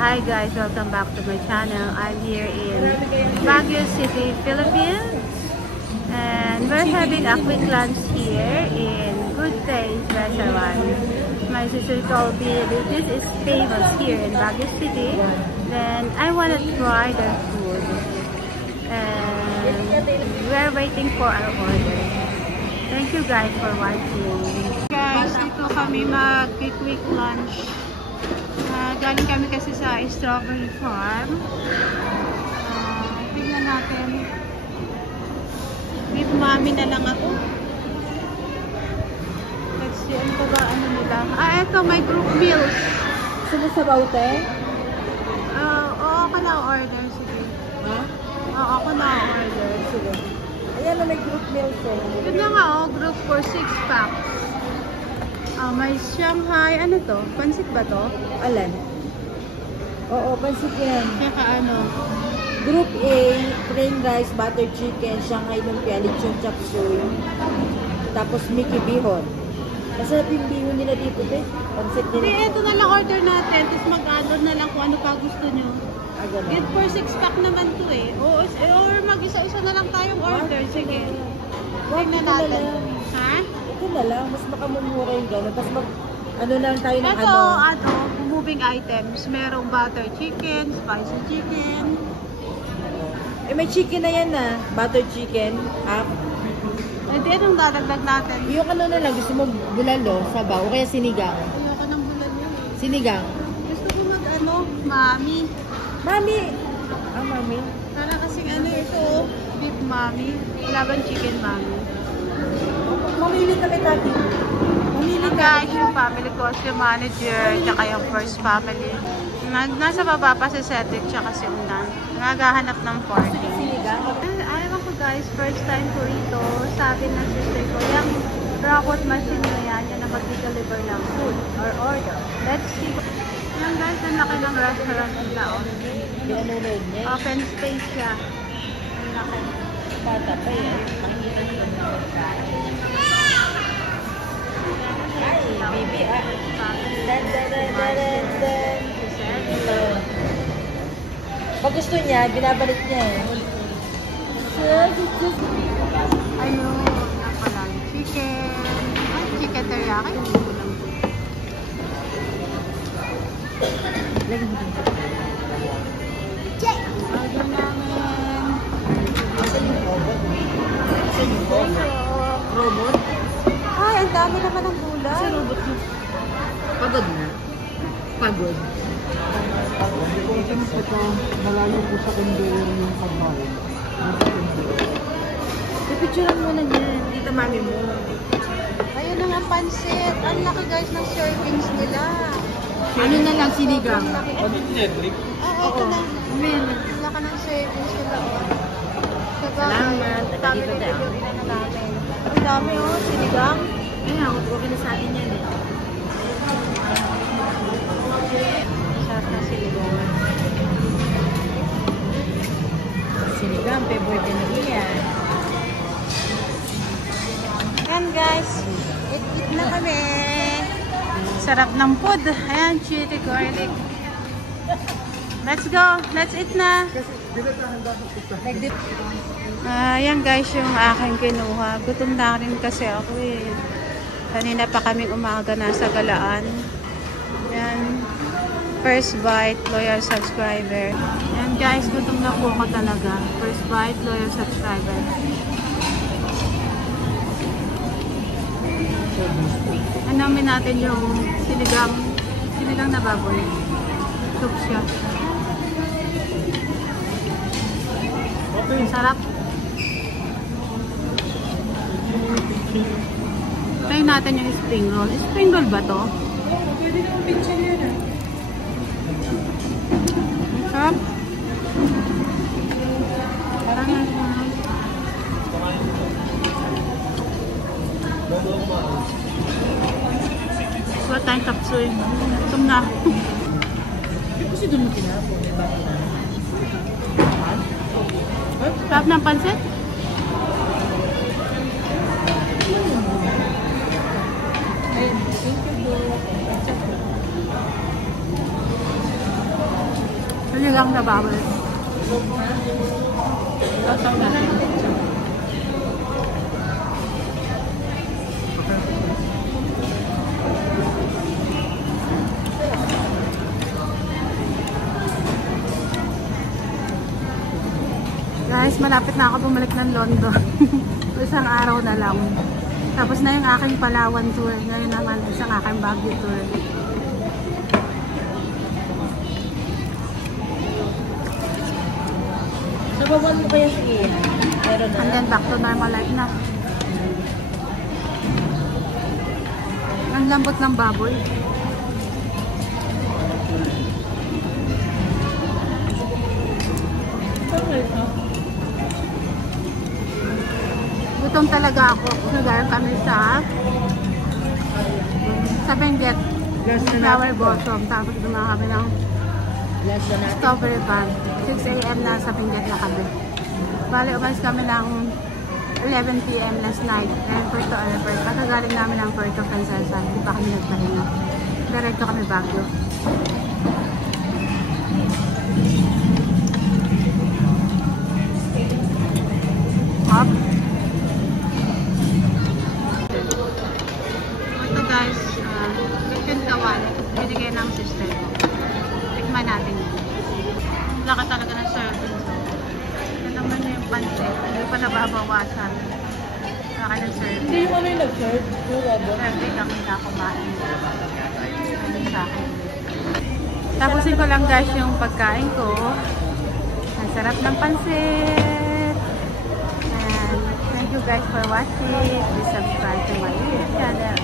Hi guys, welcome back to my channel. I'm here in Baguio City, Philippines. And we're having a quick lunch here in Good Taste Restaurant. My sister told me that this is famous here in Baguio City. Then I want to try their food. And we're waiting for our order. Thank you guys for watching. Guys, dito kami mag-quick lunch. Galing kami kasi sa Strawberry Farm. Tingnan natin. Beef mami na lang ako. Let's see, ano ba ano nila? Eto, may group meals. Sumusabaw te? Oo, ako na-order. Sige. Ha? Oo, ako na-order. Sige. Ayan na, may group meals eh. Yun na nga, group for 6 packs. May Shanghai, ano to? Pansit ba to? Alan? Oo, pansit yan. Kaya ano? Group A, plain rice, butter chicken, Shanghai lumpia, lechon chop suey. Tapos Mickey bihon. Masarap yung bihon nila dito, te. Pansit nila. Hindi, ito na lang order natin. Tapos mag-add na lang kung ano pa gusto nyo. Ganun. Good for 6 pack naman to eh. Or mag-isa-isa na lang tayong order. Sige. Tingnan natin. Ha? Ito na lang, mas makamumura yung gano'n. Tapos ano lang tayo ng Ito, moving items. Merong butter chicken, spicy chicken. Eh, may chicken na yan na. Butter chicken, half. Hindi, anong dadagdag natin? Yung ano na lang, gusto mo bulalo, sabaw, o kaya sinigang. Ayoko ng bulan yun eh. Sinigang. Gusto ko mami. Mami! Mami. Para kasing ito, beef mami. Laban chicken mami. Mamili kami tati. Mamili guys, yung family ko, si manager, tsaka yung first family. Nasa baba pa si Cedric, tsaka si Unan. Naghahanap ng parking. Sinigang. Ayaw ko guys, first time ko rito. Sabi ng sister ko, yung robot machine na yan, yan na mag-deliver ng food or order. Let's see. Yan guys, ang laki ng restaurant nila. Pinanonood niya. Open space siya. Ang laki. Bata pa yan. Makikita niyo yung baby, pag gusto niya, binabalik niya eh. Ayun, yan pala yung chicken. Ay, chicken teriyaki. Hindi ko lang po. Lagi mo din. Order namin. Asan yung robot? Asan yung robot? Robot? Ay, ang dami naman ng gulay. Asan robot yun? Pagod na? Pagod. Malayo po sa conveyor yung pagbayan. Pipicturean mo na niya. Dito mami mo. Ayun na nga pansit. Ang laki guys ng servings nila. Ano na lang sinigang? Ano yung Cedric? Ito na. Men. Ang laki ng servings nila. Salamat. Ang dami Dito nila tayo. yung namin. Ang dami sinigang. Ayun, okay na sa akin yan eh. Sarap na sinigang. Sinigang, favorite din na yan. Ayan guys, eat na kami. Sarap ng food. Ayan, chili garlic. Let's go. Let's eat na. Ayan guys, yung aking kinuha. Gutom na rin kasi ako eh. Kanina pa kaming umaga nasa Galaan. Ayan. First bite, loyal subscriber. Ayan guys, gutom na po ako talaga. First bite, loyal subscriber. Anamin natin yung sinigang na baboy. Soup siya. Sarap. Try natin yung spring roll. Spring roll ba to? Pwede naman picture yun ah. Sarap. Parang wala tayong tapsoy. Gutom na. Kasi doon mo tinapon. May bago na. Sarap ng pansit? Ayun, thank you. Sinigang na bawal. Sasaw natin. Guys, malapit na ako bumalik ng London. Isang araw na lang. Tapos na yung aking Palawan tour. Ngayon naman, isang aking Baguio tour. Sabawan mo kaya si Ian? Meron na. And then back to normal life na. Ang lambot ng baboy. Gutom talaga ako. Nagayon kami sa Benguet. Flower Blossom. Tapos dumaan kami ng Last na natin. Strawberry Farm. 6 AM na sa Benguet na kami. Bali, umalis kami ng 11 PM last night. And Puerto Albert. Kakagaling namin ng Puerto Princesa. Hindi pa kami nagpahinga. Diretso kami Baguio. Up. Ito guys, chicken tawan. Binigay ng sister ko. Tikman natin yun. Laka talaga ng serving. Ito naman yung pancit. Hindi pa nababawasan. Laka ng serving. Hindi yung ano yung nag-serve? Yung rubber? Serving kami na kumain. Ano sa akin. Tapusin ko lang guys yung pagkain ko. Ang sarap ng pancit. And thank you guys for watching. Please subscribe to my YouTube channel.